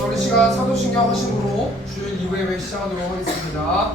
우리 시간 사도신경 하심으로 주일 2부 예배 시작하도록 하겠습니다.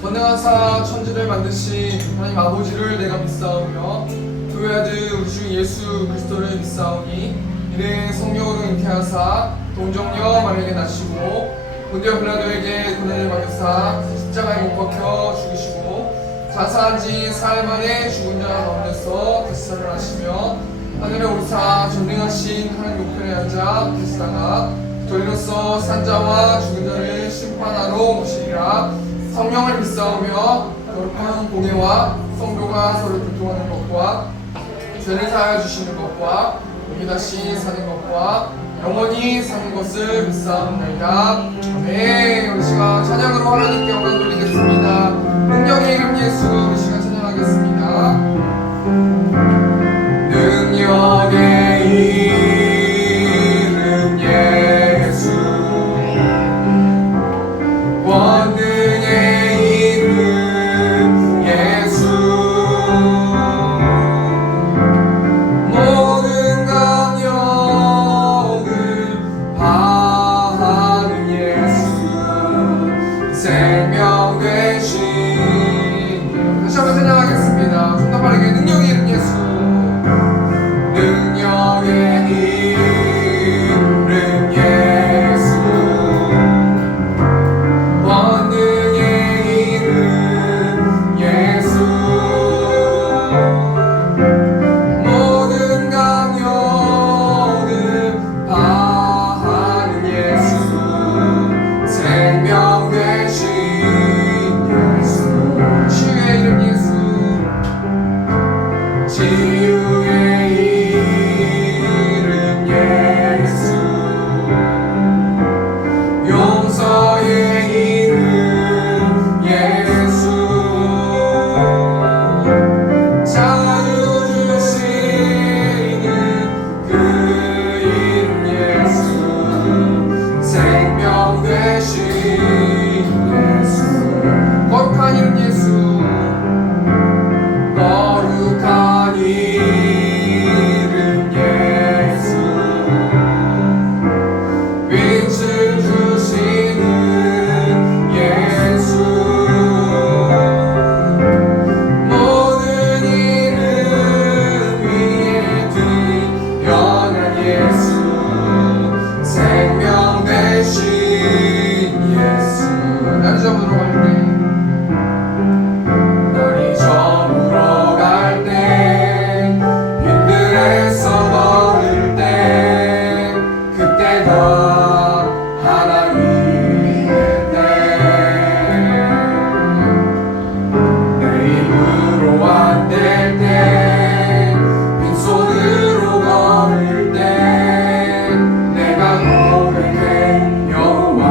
전능하사 천지를 만드신 하나님 아버지를 내가 믿사오며 그 아들 우리 주 예수 그리스도를 믿사오니 이는 성령으로 잉태하사 동정녀 마리아에게 낳으시고 본디오 빌라도에게 고난을 받으사 십자가에 못 박혀 죽으시고 자사한 지 사흘 만에 죽은 자 가운데서 다시 살아나시며 하늘에 오르사 전능하신 하나님 우편에 앉아 계시다가 저희로서 산자와 죽은 자를 심판하러 오시리라. 성령을 믿사오며 거룩한 공예와 성도가 서로 교통하는 것과 죄를 사하여 주시는 것과 몸이 다시 사는 것과 영원히 사는 것을 믿사옵나이다. 아멘. 우리 시간 찬양으로 하나님께 영광 돌리겠습니다. 능력의 이름 예수. 우리 시간 찬양하겠습니다. 능력의 이름 예수, 권능의 이름 예수, 모든 강력을 바하는 예수, 생명 되신. 다시 한번 찬양하겠습니다. 좀 더 빠르게. 능력의 이름 예수, 능력의 이름 예수, 권능의 이름 예수, 모든 강력을 바하는 예수, 생명 되신 예수, 치유의 이름 예수, 치유의 이름 예수, 용서의 이름 예수, 자유 주시는 그 이름 예수, 생명 되신 예수, 거룩한 이름 예수, 거룩한 이름 예수, 빛을 주시는 예수, 모든 이름 위에 뛰어난 예수, 생명 되신 예수. 날이 저물어 갈 때, 날이 저물어 갈 때, 빈들에서 걸을 때, 그때가 하나님의 때, 내 입으로 안댈 때, 빈손으로 걸을 때, 내가 고백해 여호와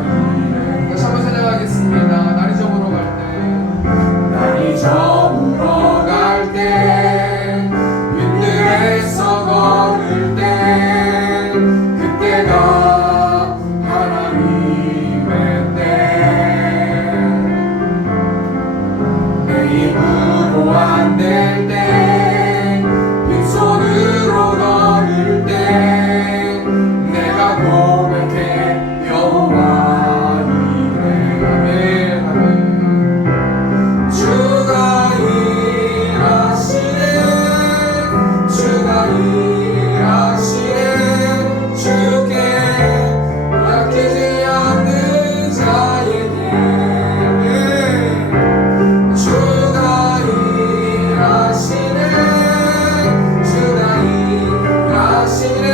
이래. 다시 한번 찬양하겠습니다. 날이 저물어 갈 때, 날이 저물어 갈 때, 빈들에서 걸을 때, 그때가 하나님의 때, 내 입으로 안댈 때, 빈손으로 걸을 때, 내가 고백해 여호와 이래. 아멘. 아멘. 주가 일하시네, 주가 일하시네, 주께 맡기지 않는 자에게. 주가 일하시네, 주가 일하시네,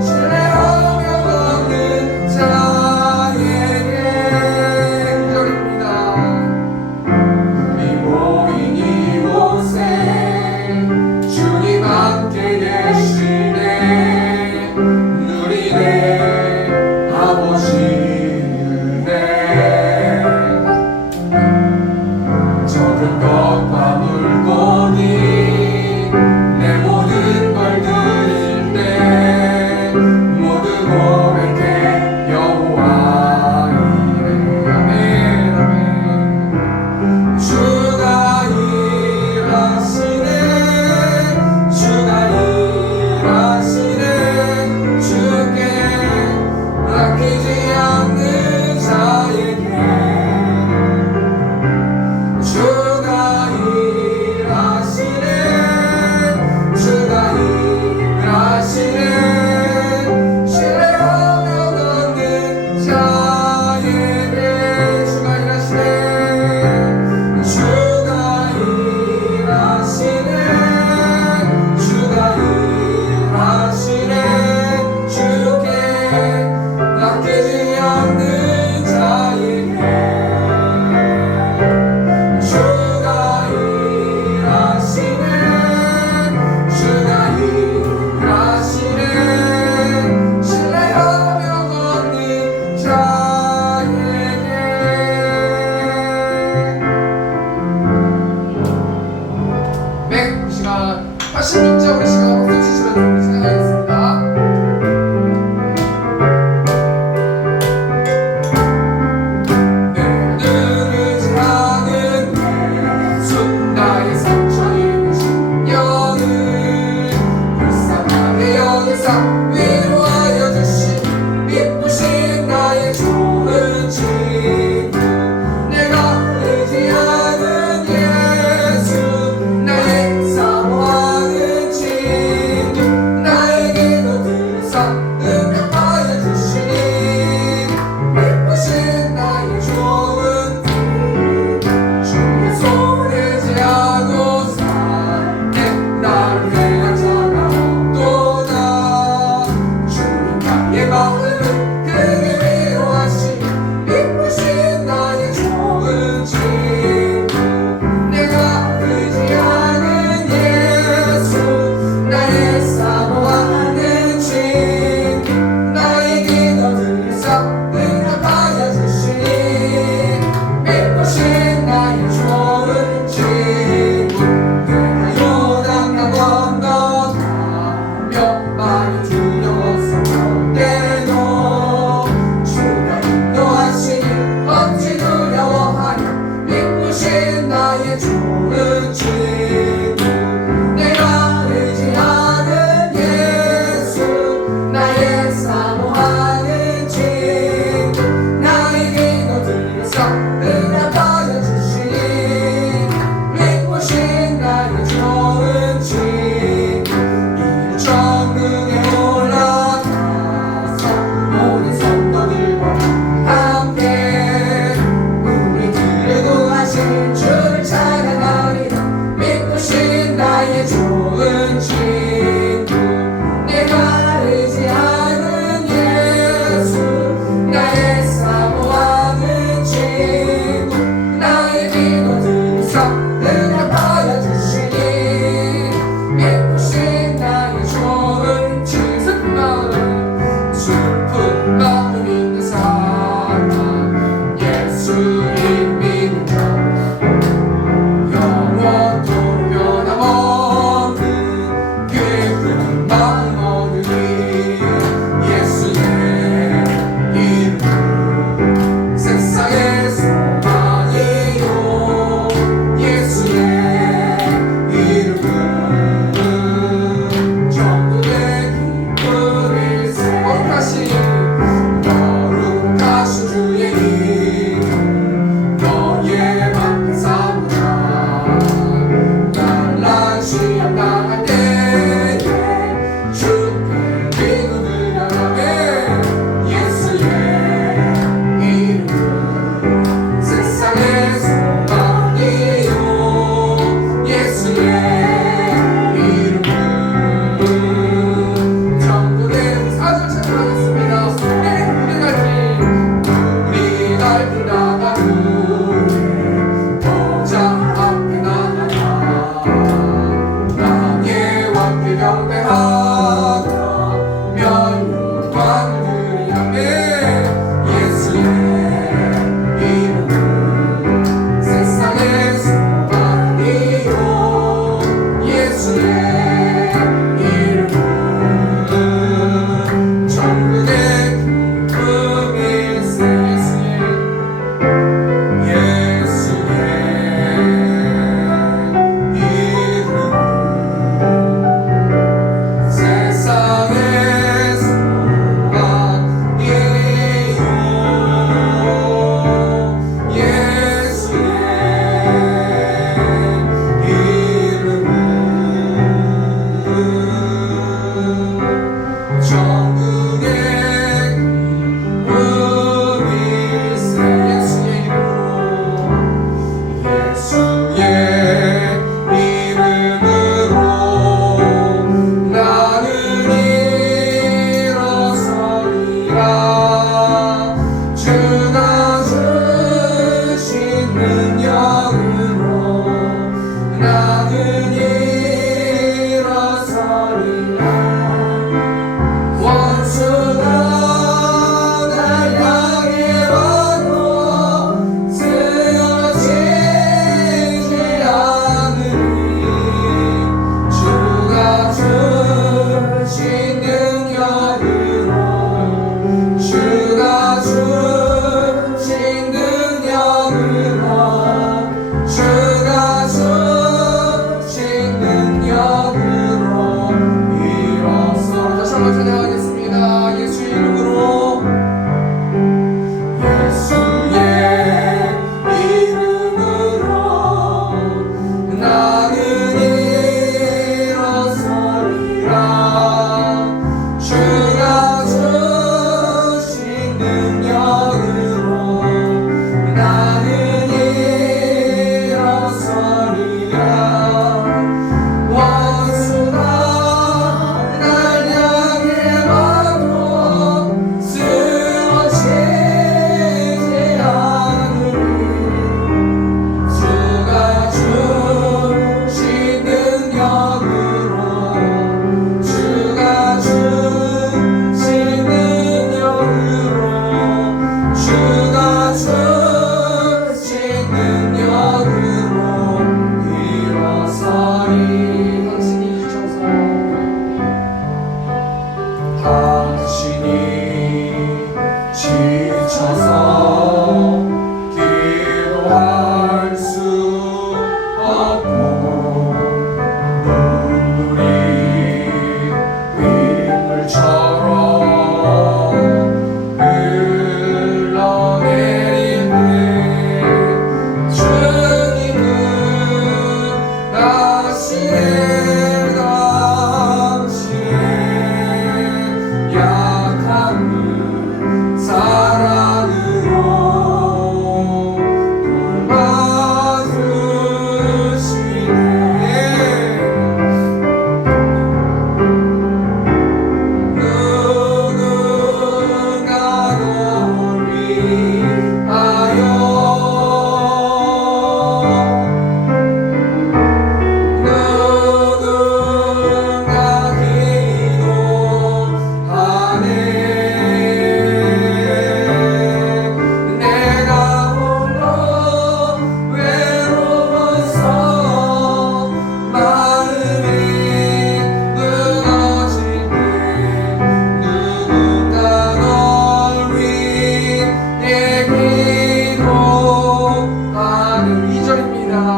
신뢰하며 얻는 자에게. 기절입니다. 우리 모인 이곳에 주님 함께 계시네, 누리네 아버지 은혜. 적은 것과 물고기 내 모든 걸 드릴 때, 모두 고백해 여호와 이래. 아멘. 아멘. 주가 나의 좋은 친구 내가 의지하는 예수 나의 사모하는 친구 나의 기도들에서 응답하여 주시니 믿고 신 나의 좋은 친구 이 정릉에 올라가서 모든 성도들과 함께 우리들을 구하신 주를 찬양하리라 믿고 신 나의 좋은 친구 내가 의지하는 예수 나의 사모하는 친구 나의 기도들에서 응답하여 주시니 믿고 신 나의 좋은 친구 슬픈 마음 있는 사람 예수님 믿으며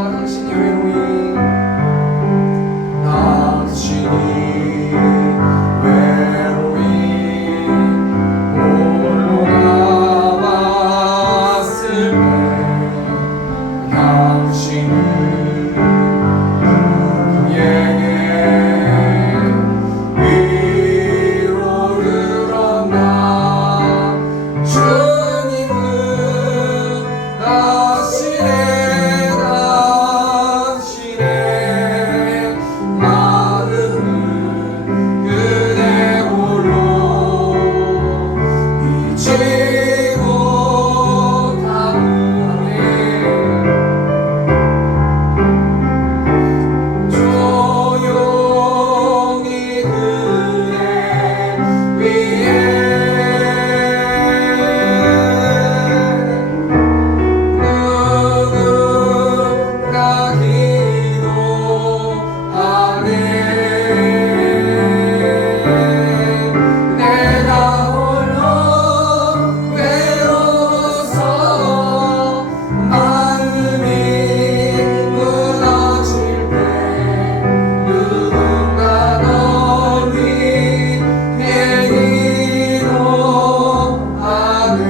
당신이 외로이 당신이 외로이 홀로 남았을 때 당신은 누구에게 위로를 얻나 주님은 당신의 마음은 그대 홀로 잊지 못하네. 조용히 그대 위에 누군가 기도하네. 내가 홀로 외로워서 마음이 무너질 때 누군가 널 위해 기도하네.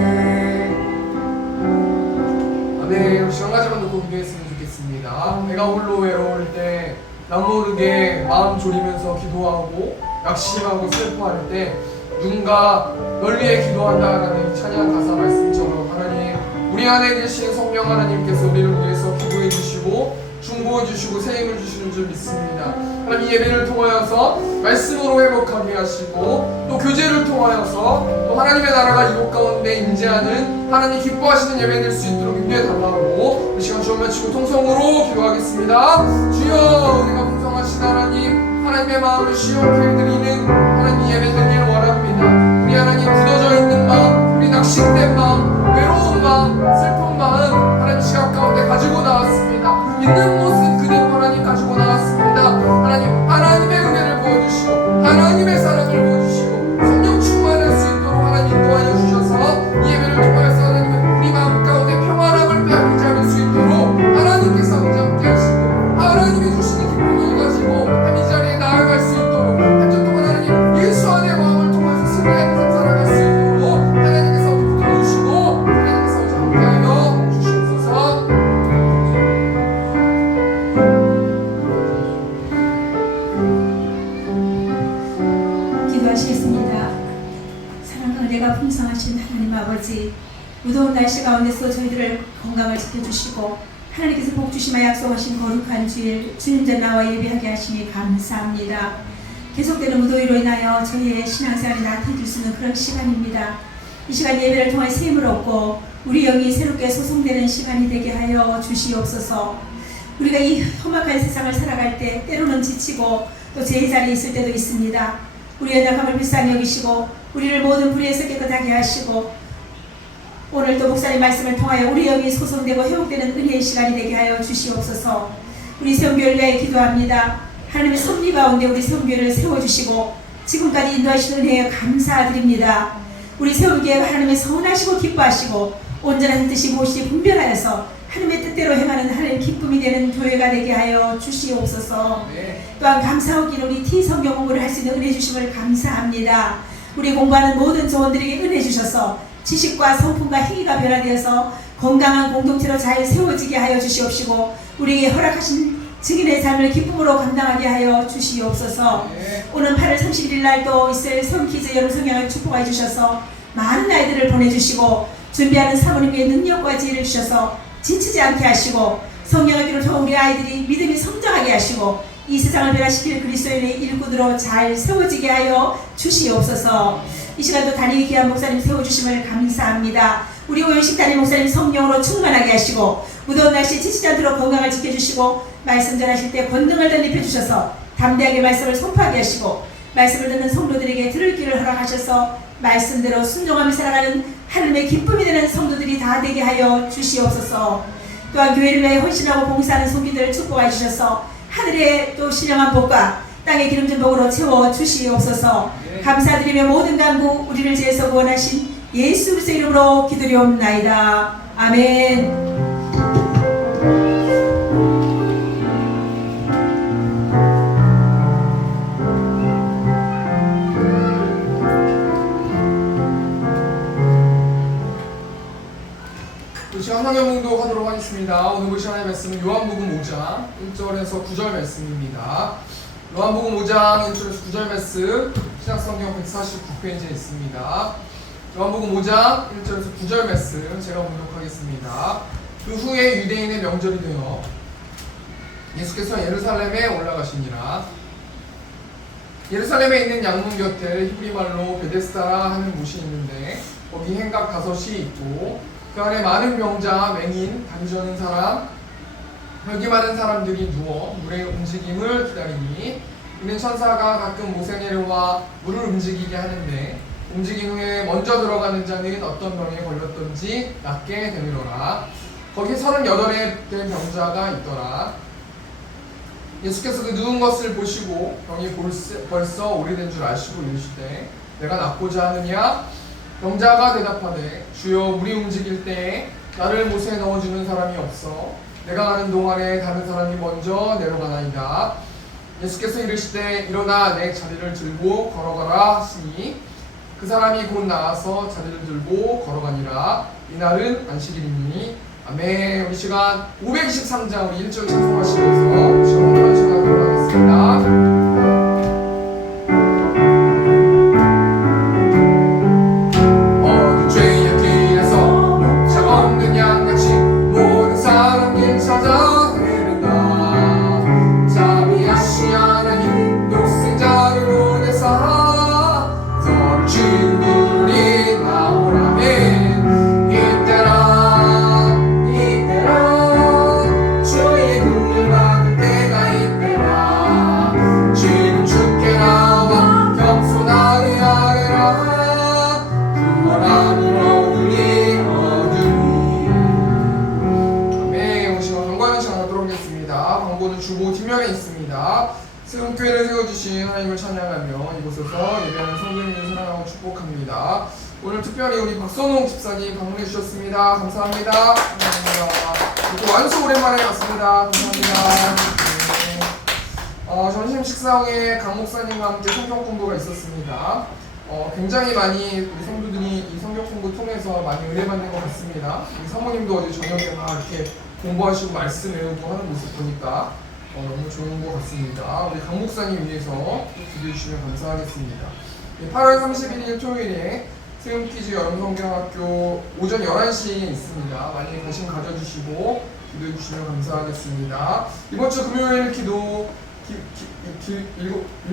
네, 역시 한 가지만 놓고 기도했으면 좋겠습니다. 내가 홀로 외로울 때 남 모르게 마음 졸이면서 기도하고 낙심하고 슬퍼할 때 누군가 널 위해 기도한다라는 찬양 가사 말씀처럼 하나님 우리 안에 계신 성령 하나님께서 우리를 위해서 기도해 주시고 중보해 주시고 새 힘을 주시는 줄 믿습니다. 하나님 이 예배를 통하여서 말씀으로 회복하게 하시고 또 교제를 통하여서 또 하나님의 나라가 이곳 가운데 임재하는 하나님 기뻐하시는 예배 될 수 있도록 인도해 달라고 이 시간 주여 외치고 통성으로 기도하겠습니다. 주여 우리가 풍성하신 하나님 하나님의 마음을 시원케 해드리는 하나님 예배 되기를 원합니다. 우리 하나님 굳어져 있는 마음 우리 낙심된 마음 외로운 마음 슬픈 마음 하나님 시간 가운데 가지고 나왔습니다. 있는 모습 그대로 하나님 가지고 나왔습니다. 하나님 하나님의 은혜를 부어주시고 하나님의 사랑을 부어주시고 성령 충만할 수 있도록 하나님 도와줘 주셔서 이 예배를 통해서 하나님은 우리 마음 가운데 평안함을 빼앗기지 않을 수 있도록 하나님께서 함께 하시고 하나님이 주시는 기쁨을 가지고 이 자리에 나아갈 수 있도록 한 주 동안 하나님 예수 안의 마음을 통해서 승리하는 삶 살아갈 수 있도록 하나님께서 붙들어주시고 하나님께서 함께하여 주시옵소서. 기도하시겠습니다. 사랑과 은혜가 풍성하신 하나님 아버지, 무더운 날씨 가운데서 저희들을 건강을 지켜주시고 하나님께서 복 주시마 약속하신 거룩한 주일 주님 전 나와 예배하게 하시니 감사합니다. 계속되는 무더위로 인하여 저희의 신앙생활이 나태해질 수 있는 그런 시간입니다. 이 시간 예배를 통해 새 힘을 얻고 우리 영이 새롭게 소송되는 시간이 되게 하여 주시옵소서. 우리가 이 험악한 세상을 살아갈 때 때로는 지치고 또 제자리에 있을 때도 있습니다. 우리의 연약함을 불쌍히 여기시고 우리를 모든 불의에서 깨끗하게 하시고 오늘도 목사님 말씀을 통하여 우리 영이 소성되고 회복되는 은혜의 시간이 되게 하여 주시옵소서. 우리 성교를 위하여 기도합니다. 하나님의 섭리 가운데 우리 성교를 세워주시고 지금까지 인도하시는 은혜에 감사드립니다. 우리 세우기에 하나님의 서운하시고 기뻐하시고 온전한 뜻이 무엇인지 분별하여서 하나님의 뜻대로 행하는 하나님의 기쁨이 되는 교회가 되게 하여 주시옵소서. 또한 감사하기는 우리 T성경 공부를 할 수 있는 은혜 주심을 감사합니다. 우리 공부하는 모든 조원들에게 은혜 주셔서 지식과 성품과 행위가 변화되어서 건강한 공동체로 잘 세워지게 하여 주시옵시고 우리에게 허락하신 증인의 삶을 기쁨으로 감당하게 하여 주시옵소서. 오는 8월 31일 날도 있을 성키즈 여름 성향을 축복해 주셔서 많은 아이들을 보내주시고 준비하는 사모님의 능력과 지혜를 주셔서 지치지 않게 하시고 성령학교를 통해 우리 아이들이 믿음이 성장하게 하시고 이 세상을 변화시킬 그리스도인의 일꾼으로 잘 세워지게 하여 주시옵소서. 이 시간도 단위 귀한 목사님 세워주심을 감사합니다. 우리 오연식 담임 목사님 성령으로 충만하게 하시고 무더운 날씨 지치지 않도록 건강을 지켜주시고 말씀 전하실 때 권능을 덧입혀주셔서 담대하게 말씀을 선포하게 하시고 말씀을 듣는 성도들에게 들을 길을 허락하셔서 말씀대로 순종하며 살아가는 하나님의 기쁨이 되는 성도들이 다 되게 하여 주시옵소서. 또한 교회를 위해 헌신하고 봉사하는 성기들을 축복해 주셔서 하늘의 또 신령한 복과 땅의 기름진 복으로 채워 주시옵소서. 감사드리며 모든 간구 우리를 지혜서 구원하신 예수 그리스도의 이름으로 기도리옵나이다. 아멘. 말씀은 요한복음 5장 1절에서 9절 말씀입니다. 요한복음 5장 1절에서 9절 말씀 신약성경 149페이지에 있습니다. 요한복음 5장 1절에서 9절 말씀 제가 봉독하겠습니다. 그 후에 유대인의 명절이 되어 예수께서 예루살렘에 올라가시니라. 예루살렘에 있는 양문 곁에 히브리말로 베데스다라 하는 못이 있는데 거기 행각 5이 있고 그 안에 많은 명자, 맹인, 다리 저는 사람, 혈기 많은 사람들이 누워 물의 움직임을 기다리니 이는 천사가 가끔 못에 내려와 물을 움직이게 하는데 움직인 후에 먼저 들어가는 자는 어떤 병에 걸렸던지 낫게 되느니라. 거기 38의 된 병자가 있더라. 예수께서 그 누운 것을 보시고 병이 벌써 오래된 줄 아시고 이르시되 내가 낫고자 하느냐? 병자가 대답하되 주여 물이 움직일 때에 나를 못에 넣어주는 사람이 없어 내가 가는 동안에 다른 사람이 먼저 내려가나이다. 예수께서 이르시되 일어나 내 자리를 들고 걸어가라 하시니 그 사람이 곧 나와서 자리를 들고 걸어가니라. 이날은 안식일이니. 아멘. 우리 시간 523장 우리 1절 찬송하시면서 시간 시간으로 하겠습니다. 새롬교회를 세워주신 하나님을 찬양하며 이곳에서 예배하는 성도님을 사랑하고 축복합니다. 오늘 특별히 우리 박선홍 집사님 방문해 주셨습니다. 감사합니다. 감사합니다. 또 완수 오랜만에 왔습니다. 감사합니다. 네. 점심 식사 후에 강 목사님과 함께 성경 공부가 있었습니다. 굉장히 많이 우리 성도들이 이 성경 공부 통해서 많이 은혜받는 것 같습니다. 우리 사모님도 어제 저녁에 막 이렇게 공부하시고 말씀 외우고 하는 모습 보니까 너무 좋은 것 같습니다. 우리 강 목사님 위해서 기도해 주시면 감사하겠습니다. 8월 31일 토요일에 세움키즈 여름성경학교 오전 11시에 있습니다. 많이 관심 가져주시고 기도해 주시면 감사하겠습니다. 이번 주 금요일 기도 7시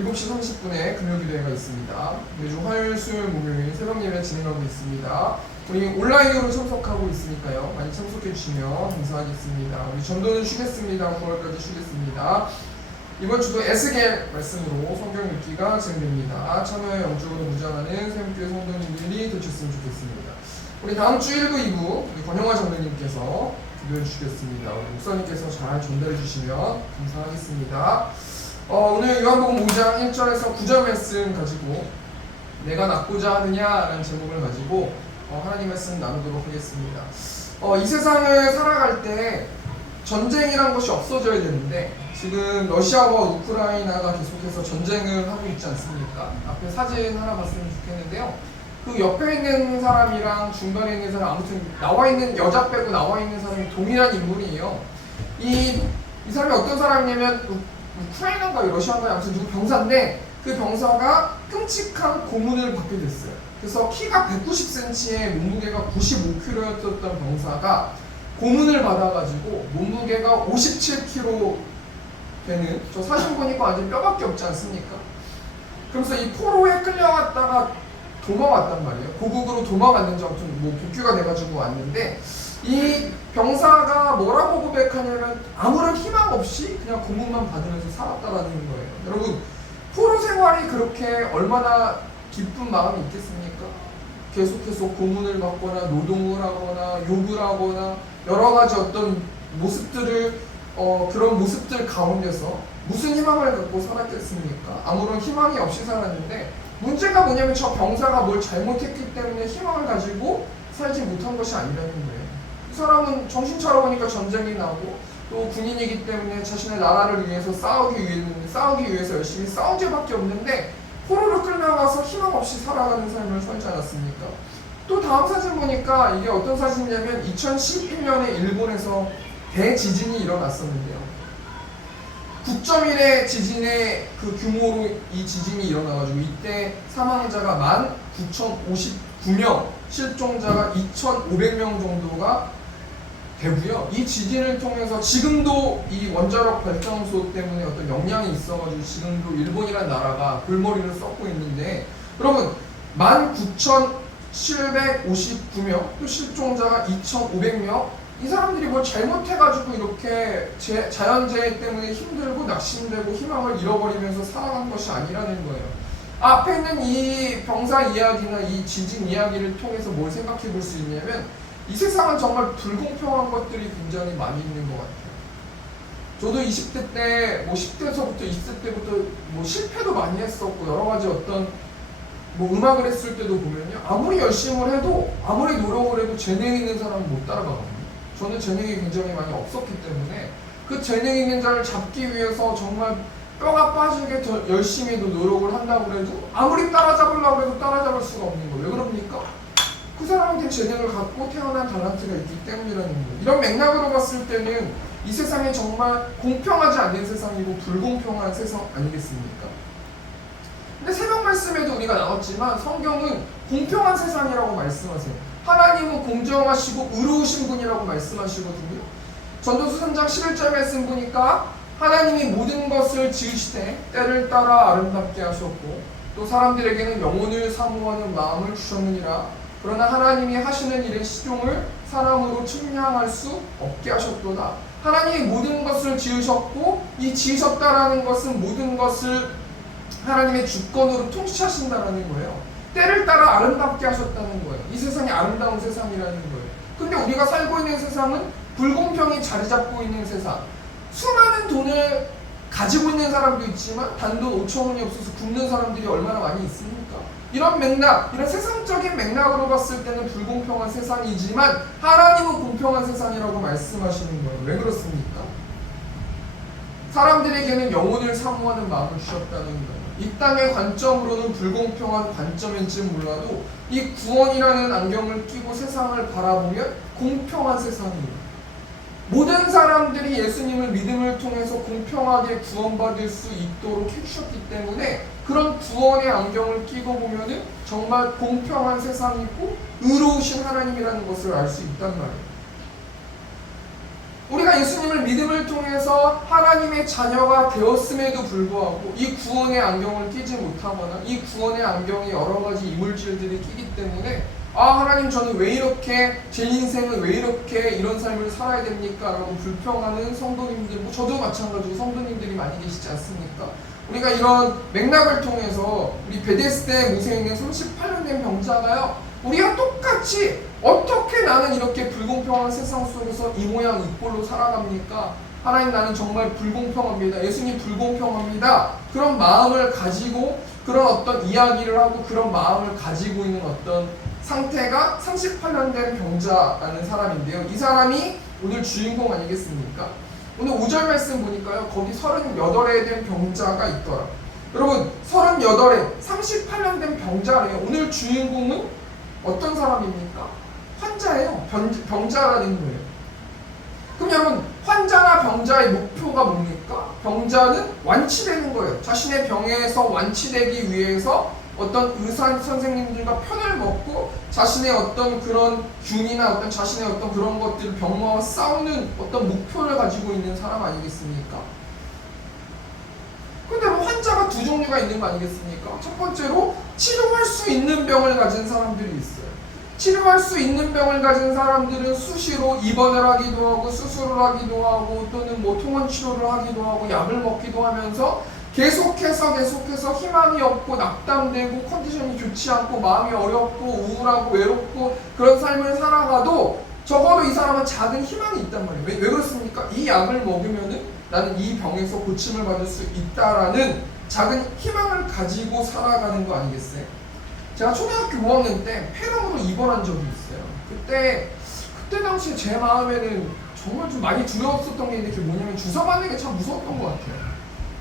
30분에 금요기도회가 있습니다. 매주 화요일, 수요일, 목요일 새벽 예배 진행하고 있습니다. 우리 온라인으로 참석하고 있으니까요. 많이 참석해 주시면 감사하겠습니다. 우리 전도는 쉬겠습니다. 9월까지 쉬겠습니다. 이번 주도 에스겔 말씀으로 성경 읽기가 진행됩니다. 참여에 영적으로 무장하는 새움교회 성도님들이 되셨으면 좋겠습니다. 우리 다음 주 1부, 2부 우리 권영화 장로님께서 기도해 주시겠습니다. 우리 목사님께서 잘 전달해 주시면 감사하겠습니다. 오늘 요한복음 5장 1절에서 9절 말씀 가지고 내가 낫고자 하느냐라는 제목을 가지고 하나님 말씀 나누도록 하겠습니다. 이 세상을 살아갈 때 전쟁이란 것이 없어져야 되는데 지금 러시아와 우크라이나가 계속해서 전쟁을 하고 있지 않습니까? 앞에 사진 하나 봤으면 좋겠는데요. 그 옆에 있는 사람이랑 중간에 있는 사람, 아무튼 나와 있는 여자 빼고 나와 있는 사람이 동일한 인물이에요. 이 사람이 어떤 사람이냐면 우크라이나인가 러시아인가 아무튼 누구 병사인데 그 병사가 끔찍한 고문을 받게 됐어요. 그래서 키가 190cm에 몸무게가 95kg였던 병사가 고문을 받아가지고 몸무게가 57kg 되는, 저 사진 보니까 완전 뼈밖에 없지 않습니까? 그래서 이 포로에 끌려갔다가 도망왔단 말이에요. 고국으로 도망왔는지 아무튼 뭐 복귀가 돼가지고 왔는데 이 병사가 뭐라고 고백하냐면 아무런 희망 없이 그냥 고문만 받으면서 살았다라는 거예요. 여러분, 포로 생활이 그렇게 얼마나 기쁜 마음이 있겠습니까? 계속해서 고문을 받거나 노동을 하거나 욕을 하거나 여러 가지 어떤 모습들을 그런 모습들 가운데서 무슨 희망을 갖고 살았겠습니까? 아무런 희망이 없이 살았는데 문제가 뭐냐면 저 병사가 뭘 잘못했기 때문에 희망을 가지고 살지 못한 것이 아니라는 거예요. 이 사람은 정신 차려보니까 전쟁이 나고 또 군인이기 때문에 자신의 나라를 위해서 싸우기 위해서 열심히 싸우기밖에 없는데 포로로 끌려가서 희망 없이 살아가는 삶을 살지 않았습니까? 또 다음 사진 보니까 이게 어떤 사진이냐면 2011년에 일본에서 대지진이 일어났었는데요. 9.1의 지진의 그 규모로 이 지진이 일어나가지고 이때 사망자가 19,059명, 실종자가 2,500명 정도가 되고요. 이 지진을 통해서 지금도 이 원자력 발전소 때문에 어떤 영향이 있어가지고 지금도 일본이라는 나라가 골머리를 썩고 있는데, 여러분 19,759명, 또 실종자가 2,500명, 이 사람들이 뭘 잘못해가지고 이렇게 자연재해 때문에 힘들고 낙심되고 희망을 잃어버리면서 살아간 것이 아니라는 거예요. 앞에 있는 이 병사 이야기나 이 지진 이야기를 통해서 뭘 생각해 볼 수 있냐면, 이 세상은 정말 불공평한 것들이 굉장히 많이 있는 것 같아요. 저도 20대 때, 10대서부터 20대 때부터 실패도 많이 했었고, 여러 가지 어떤 음악을 했을 때도 보면요, 아무리 열심히 해도, 아무리 노력을 해도 재능 있는 사람은 못 따라가거든요. 저는 재능이 굉장히 많이 없었기 때문에 그 재능 있는 자를 잡기 위해서 정말 뼈가 빠지게 더 열심히 노력을 한다고 해도 아무리 따라잡으려고 해도 따라잡을 수가 없는 거예요. 왜 그럽니까? 그 사람한테 재능을 갖고 태어난 달란트가 있기 때문이라는 거예요. 이런 맥락으로 봤을 때는 이 세상이 정말 공평하지 않는 세상이고 불공평한 세상 아니겠습니까? 근데 새벽 말씀에도 우리가 나왔지만 성경은 공평한 세상이라고 말씀하세요. 하나님은 공정하시고 의로우신 분이라고 말씀하시거든요. 전도서 3장 11절 말씀 보니까 하나님이 모든 것을 지으시되 때를 따라 아름답게 하셨고 또 사람들에게는 영혼을 사모하는 마음을 주셨느니라. 그러나 하나님이 하시는 일의 시종을 사람으로 측량할 수 없게 하셨도다. 하나님이 모든 것을 지으셨고 이 지으셨다라는 것은 모든 것을 하나님의 주권으로 통치하신다라는 거예요. 때를 따라 아름답게 하셨다는 거예요. 이 세상이 아름다운 세상이라는 거예요. 근데 우리가 살고 있는 세상은 불공평이 자리 잡고 있는 세상. 수많은 돈을 가지고 있는 사람도 있지만 단돈 5천 원이 없어서 굶는 사람들이 얼마나 많이 있습니까? 이런 맥락, 이런 세상적인 맥락으로 봤을 때는 불공평한 세상이지만 하나님은 공평한 세상이라고 말씀하시는 거예요. 왜 그렇습니까? 사람들에게는 영혼을 사모하는 마음을 주셨다는 거예요. 이 땅의 관점으로는 불공평한 관점일지 몰라도 이 구원이라는 안경을 끼고 세상을 바라보면 공평한 세상이에요. 모든 사람들이 예수님을 믿음을 통해서 공평하게 구원받을 수 있도록 해주셨기 때문에 그런 구원의 안경을 끼고 보면은 정말 공평한 세상이고 의로우신 하나님이라는 것을 알 수 있단 말이에요. 우리가 예수님을 믿음을 통해서 하나님의 자녀가 되었음에도 불구하고 이 구원의 안경을 끼지 못하거나 이 구원의 안경에 여러 가지 이물질들이 끼기 때문에 하나님 저는 왜 이렇게 제 인생은 왜 이렇게 이런 삶을 살아야 됩니까? 라고 불평하는 성도님들, 저도 마찬가지고 성도님들이 많이 계시지 않습니까? 우리가 이런 맥락을 통해서 우리 베데스다에 모세 있는 38년 된 병자가요, 우리가 똑같이 어떻게 나는 이렇게 불공평한 세상 속에서 이 모양 이 꼴로 살아갑니까? 하나님 나는 정말 불공평합니다. 예수님 불공평합니다. 그런 마음을 가지고 그런 어떤 이야기를 하고 그런 마음을 가지고 있는 어떤 상태가 38년 된 병자라는 사람인데요. 이 사람이 오늘 주인공 아니겠습니까? 오늘 5절 말씀 보니까요. 거기 38에 된 병자가 있더라. 여러분 38에 38년 된 병자래요. 오늘 주인공은 어떤 사람입니까? 환자예요. 병자라는 거예요. 그럼 여러분 환자나 병자의 목표가 뭡니까? 병자는 완치되는 거예요. 자신의 병에서 완치되기 위해서 어떤 의사 선생님들과 편을 먹고 자신의 어떤 그런 균이나 어떤 자신의 어떤 그런 것들 병마와 싸우는 어떤 목표를 가지고 있는 사람 아니겠습니까? 근데 뭐 환자가 두 종류가 있는 거 아니겠습니까? 첫 번째로 치료할 수 있는 병을 가진 사람들이 있어요. 치료할 수 있는 병을 가진 사람들은 수시로 입원을 하기도 하고 수술을 하기도 하고 또는 뭐 통원 치료를 하기도 하고 약을 먹기도 하면서 계속해서 희망이 없고 낙담되고 컨디션이 좋지 않고 마음이 어렵고 우울하고 외롭고 그런 삶을 살아가도 적어도 이 사람은 작은 희망이 있단 말이에요. 왜 그렇습니까? 이 약을 먹으면은 나는 이 병에서 고침을 받을 수 있다라는 작은 희망을 가지고 살아가는 거 아니겠어요? 제가 초등학교 5학년 때 폐렴으로 입원한 적이 있어요. 그때 당시에 제 마음에는 정말 좀 많이 두려웠었던 게 있는데 그게 뭐냐면 주사 맞는 게 참 무서웠던 것 같아요.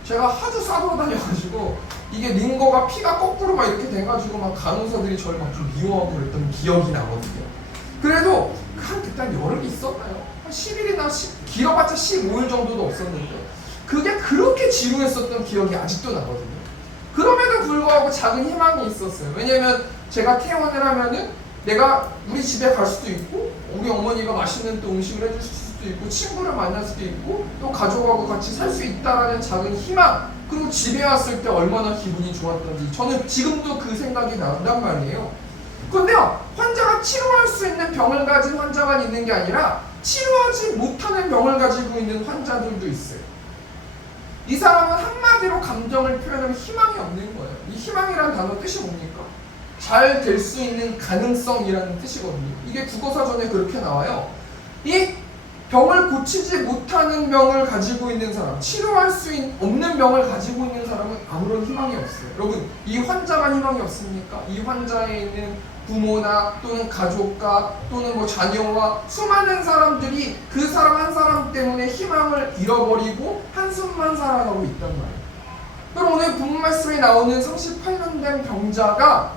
제가 하도 싸돌아 다녀가지고 이게 링거가 피가 거꾸로 막 이렇게 돼가지고 막 간호사들이 저를 막 좀 미워하고 그랬던 기억이 나거든요. 그래도 그때 한 열흘이 있었나요? 한 7일이나 길어봤자 15일 정도도 없었는데 그게 그렇게 지루했었던 기억이 아직도 나거든요. 그럼에도 불구하고 작은 희망이 있었어요. 왜냐면 제가 퇴원을 하면은 내가 우리 집에 갈 수도 있고 우리 어머니가 맛있는 또 음식을 해줄 수도 있고 친구를 만날 수도 있고 또 가족하고 같이 살 수 있다라는 작은 희망, 그리고 집에 왔을 때 얼마나 기분이 좋았던지 저는 지금도 그 생각이 난단 말이에요. 그런데요, 환자가 치료할 수 있는 병을 가진 환자만 있는 게 아니라 치료하지 못하는 병을 가지고 있는 환자들도 있어요. 이 사람은 한마디로 감정을 표현하면 희망이 없는 거예요. 이 희망이라는 단어 뜻이 뭡니까? 잘 될 수 있는 가능성이라는 뜻이거든요. 이게 국어사전에 그렇게 나와요. 이 병을 고치지 못하는 병을 가지고 있는 사람, 치료할 수 없는 병을 가지고 있는 사람은 아무런 희망이 없어요. 여러분, 이 환자만 희망이 없습니까? 이 환자에 있는 부모나 또는 가족과 또는 뭐 자녀와 수많은 사람들이 그 사람 한 사람 때문에 희망을 잃어버리고 한숨만 살아가고 있단 말이에요. 그럼 오늘 본문 말씀에 나오는 38년 된 병자가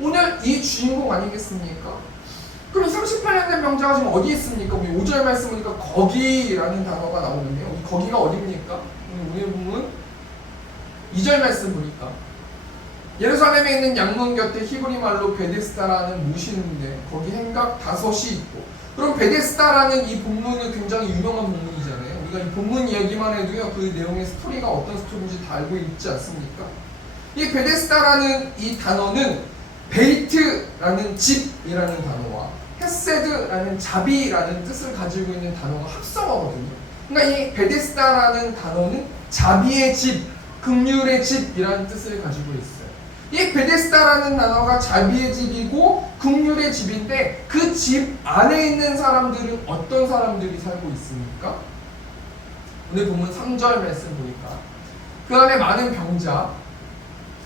오늘 이 주인공 아니겠습니까? 그럼 이 38년 된 병자가 지금 어디 있습니까? 우리 5절 말씀 보니까 거기라는 단어가 나오는데요. 이 거기가 어디입니까? 오늘 본문 2절 말씀 보니까 예루살렘에 있는 양문 곁에 히브리 말로 베데스다라는 못이 있는데 거기 행각 5이 있고, 그럼 베데스다라는 이 본문은 굉장히 유명한 본문이잖아요. 우리가 이 본문 이야기만 해도요 그 내용의 스토리가 어떤 스토리인지 다 알고 있지 않습니까? 이 베데스다라는 이 단어는 베이트라는 집이라는 단어와 헤세드라는 자비라는 뜻을 가지고 있는 단어가 합성어거든요. 그러니까 이 베데스다라는 단어는 자비의 집, 긍휼의 집이라는 뜻을 가지고 있어요. 이 베데스다라는 단어가 자비의 집이고 긍휼의 집인데 그 집 안에 있는 사람들은 어떤 사람들이 살고 있습니까? 오늘 본문 3절 말씀 보니까 그 안에 많은 병자,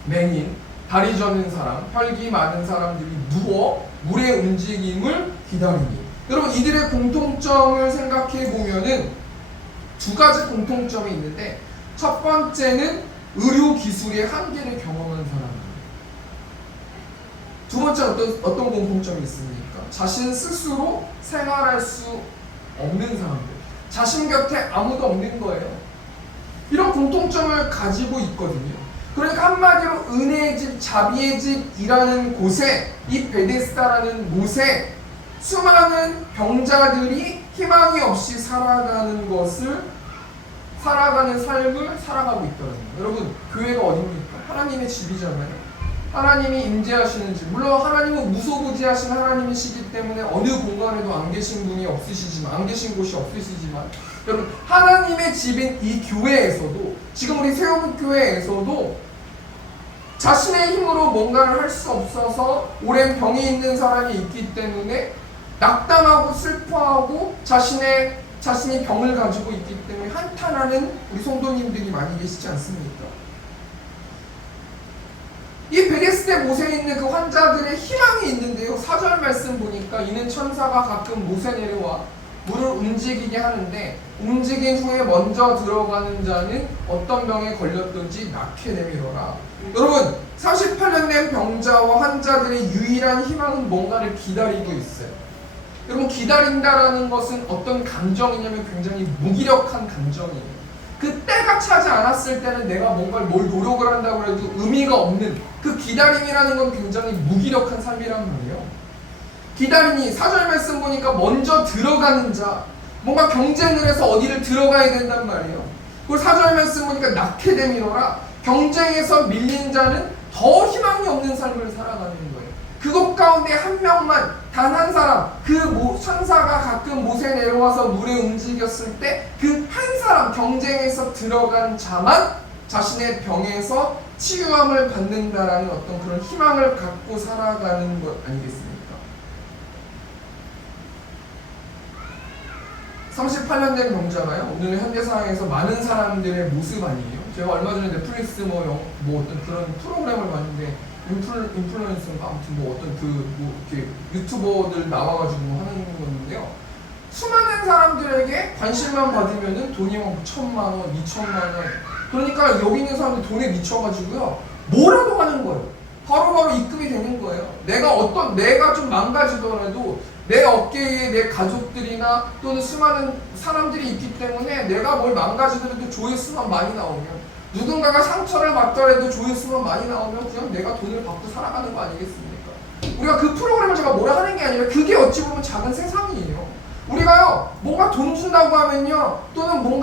맹인, 다리 저는 사람, 혈기 많은 사람들이 누워 물의 움직임을 기다리니. 여러분, 이들의 공통점을 생각해 보면은 두 가지 공통점이 있는데 첫 번째는 의료 기술의 한계를 경험한 사람들. 두 번째 어떤 공통점이 있습니까? 자신 스스로 생활할 수 없는 사람들, 자신 곁에 아무도 없는 거예요. 이런 공통점을 가지고 있거든요. 그러니까 한마디로 은혜의 집, 자비의 집이라는 곳에, 이 베데스다라는 곳에 수많은 병자들이 희망이 없이 살아가는 삶을 살아가고 있더라고요. 여러분, 교회가 어딥니까? 하나님의 집이잖아요. 하나님이 임재하시는 집, 물론 하나님은 무소부지하신 하나님이시기 때문에 어느 공간에도 안 계신 분이 없으시지만, 안 계신 곳이 없으시지만, 여러분, 하나님의 집인 이 교회에서도, 지금 우리 세워교회에서도 자신의 힘으로 뭔가를 할 수 없어서 오랜 병이 있는 사람이 있기 때문에 낙담하고 슬퍼하고 자신이 병을 가지고 있기 때문에 한탄하는 우리 성도님들이 많이 계시지 않습니까? 이 베데스다 못에 있는 그 환자들의 희망이 있는데요. 4절 말씀 보니까 이는 천사가 가끔 못에 내려와 물을 움직이게 하는데 움직인 후에 먼저 들어가는 자는 어떤 병에 걸렸든지 낫게 내밀어라. 여러분, 38년 된 병자와 환자들의 유일한 희망은 뭔가를 기다리고 있어요. 여러분, 기다린다라는 것은 어떤 감정이냐면 굉장히 무기력한 감정이에요. 그 때가 차지 않았을 때는 내가 뭔가 뭘 노력을 한다고 해도 의미가 없는 그 기다림이라는 건 굉장히 무기력한 삶이란 말이에요. 기다리니 4절 말씀 보니까 먼저 들어가는 자, 뭔가 경쟁을 해서 어디를 들어가야 된단 말이에요. 그리고 4절 말씀 보니까 낳게 되밀어라. 경쟁에서 밀린 자는 더 희망이 없는 삶을 살아가는 거예요. 그것 가운데 한 명만, 단 한 사람, 그 천사가 가끔 못에 내려와서 물에 움직였을 때 그 한 사람, 경쟁에서 들어간 자만 자신의 병에서 치유함을 받는다라는 어떤 그런 희망을 갖고 살아가는 것 아니겠습니까? 38년 된 병자가요, 오늘 현대 상황에서 많은 사람들의 모습 아니에요? 제가 얼마 전에 넷플릭스 뭐 어떤 그런 프로그램을 봤는데, 인플루언서인가? 아무튼 이렇게 유튜버들 나와가지고 하는 건데요. 수많은 사람들에게 관심만 받으면은 돈이 막 1,000만 원, 2,000만 원. 그러니까 여기 있는 사람들 돈에 미쳐가지고요, 뭐라도 하는 거예요. 바로바로 입금이 되는 거예요. 내가 좀 망가지더라도 내 어깨에 내 가족들이나 또는 수많은 사람들이 있기 때문에 내가 뭘 망가지더라도 조회수만 많이 나오면, 누군가가 상처를 받더라도 조회수만 많이 나오면 그냥 내가 돈을 받고 살아가는 거 아니겠습니까? 우리가 그 프로그램을 제가 뭐라 하는 게 아니라 그게 어찌 보면 작은 세상이에요. 우리가요, 뭔가 돈 준다고 하면요, 또는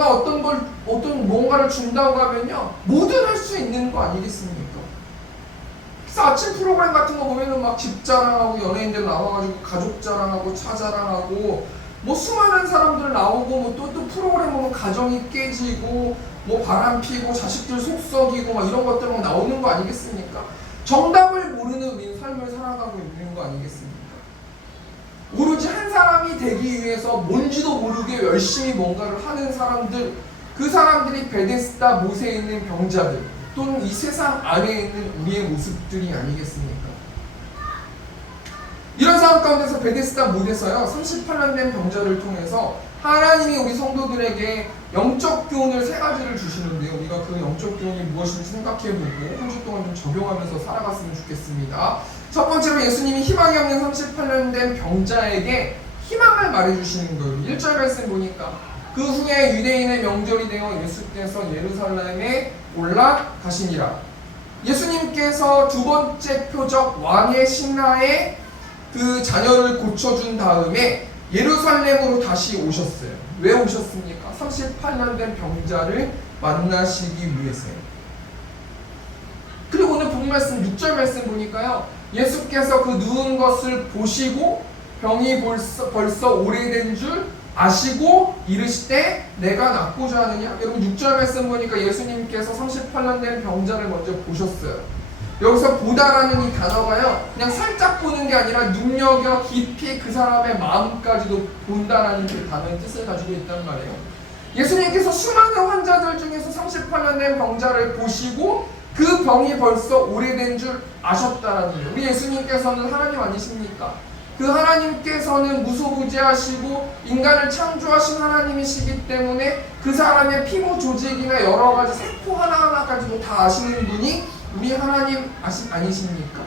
어떤 뭔가를 준다고 하면요, 뭐든 할 수 있는 거 아니겠습니까? 그래서 아침 프로그램 같은 거 보면은 막 집 자랑하고 연예인들 나와가지고 가족 자랑하고 차 자랑하고 뭐 수많은 사람들 나오고 뭐 또 프로그램 보면 가정이 깨지고 뭐 바람 피고 자식들 속 썩이고 막 이런 것들 막 나오는 거 아니겠습니까? 정답을 모르는 우리는 삶을 살아가고 있는 거 아니겠습니까? 오로지 한 사람이 되기 위해서 뭔지도 모르게 열심히 뭔가를 하는 사람들, 그 사람들이 베데스다 못에 있는 병자들 또는 이 세상 안에 있는 우리의 모습들이 아니겠습니까? 이런 상황 가운데서 베데스다 못에서요, 38년 된 병자를 통해서 하나님이 우리 성도들에게 영적 교훈을 3가지를 주시는데요. 우리가 그 영적 교훈이 무엇인지 생각해보고 한 주 동안 좀 적용하면서 살아갔으면 좋겠습니다. 첫 번째로 예수님이 희망이 없는 38년 된 병자에게 희망을 말해주시는 거예요. 1절 말씀 보니까 그 후에 유대인의 명절이 되어 예수께서 예루살렘에 올라가시니라. 예수님께서 두 번째 표적 왕의 신라의 그 자녀를 고쳐준 다음에 예루살렘으로 다시 오셨어요. 왜 오셨습니까? 38년 된 병자를 만나시기 위해서요. 그리고 오늘 본 말씀 6절 말씀 보니까요, 예수께서 그 누운 것을 보시고 병이 벌써 오래된 줄 아시고 이르시되 내가 낫고자 하느냐? 여러분 6절 말씀 보니까 예수님께서 38년 된 병자를 먼저 보셨어요. 여기서 보다라는 이 단어가요, 그냥 살짝 보는 게 아니라 눈여겨 깊이 그 사람의 마음까지도 본다라는 그 단어의 뜻을 가지고 있단 말이에요. 예수님께서 수많은 환자들 중에서 38년 된 병자를 보시고 그 병이 벌써 오래된 줄 아셨다라는 거예요. 우리 예수님께서는 하나님 아니십니까? 그 하나님께서는 무소부재하시고 인간을 창조하신 하나님이시기 때문에 그 사람의 피부 조직이나 여러 가지 세포 하나하나까지도 다 아시는 분이 우리 하나님 아니십니까?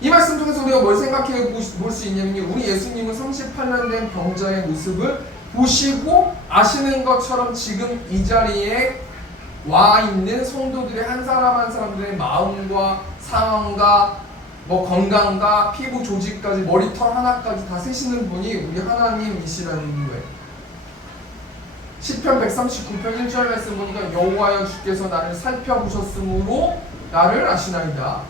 이 말씀 통해서 우리가 뭘 생각해 볼 수 있냐면요, 우리 예수님은 38년 된 병자의 모습을 보시고 아시는 것처럼 지금 이 자리에 와 있는 성도들의 한 사람 한 사람들의 마음과 상황과 뭐 건강과 피부 조직까지 머리털 하나까지 다 세시는 분이 우리 하나님이시라는 거예요. 시편 139편 1절 말씀 보니까 여호와여 주께서 나를 살펴보셨으므로 나를 아시나이다.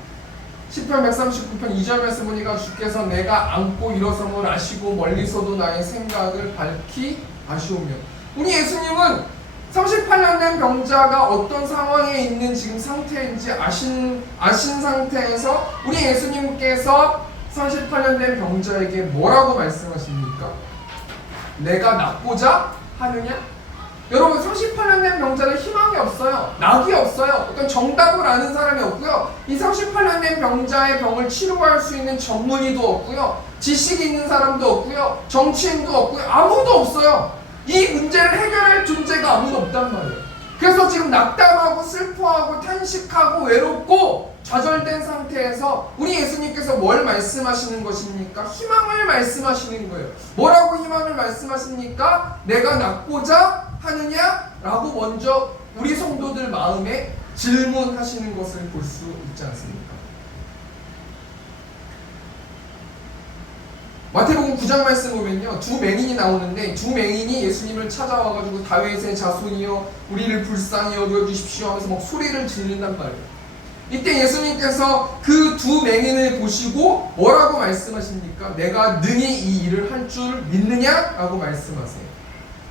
시편 139편 2절 말씀 보니까 주께서 내가 앉고 일어섬을 아시고 멀리서도 나의 생각을 밝히 아시오며. 우리 예수님은 38년 된 병자가 어떤 상황에 있는 지금 상태인지 아신 상태에서 우리 예수님께서 38년 된 병자에게 뭐라고 말씀하십니까? 내가 낫고자 하느냐? 여러분 38년 된 병자는 희망이 없어요. 낙이 없어요. 어떤 정답을 아는 사람이 없고요. 이 38년 된 병자의 병을 치료할 수 있는 전문의도 없고요. 지식이 있는 사람도 없고요. 정치인도 없고요. 아무도 없어요. 이 문제를 해결할 존재가 아무도 없단 말이에요. 그래서 지금 낙담하고 슬퍼하고 탄식하고 외롭고 좌절된 상태에서 우리 예수님께서 뭘 말씀하시는 것입니까? 희망을 말씀하시는 거예요. 뭐라고 희망을 말씀하십니까? 내가 낫고자 하느냐? 라고 먼저 우리 성도들 마음에 질문하시는 것을 볼 수 있지 않습니까? 마태복음 9장 말씀 보면요, 두 맹인이 나오는데 두 맹인이 예수님을 찾아와가지고 다윗의 자손이여 우리를 불쌍히 여겨주십시오 하면서 막 소리를 지른단 말이에요. 이때 예수님께서 그 두 맹인을 보시고 뭐라고 말씀하십니까? 내가 능히 이 일을 할 줄 믿느냐? 라고 말씀하세요.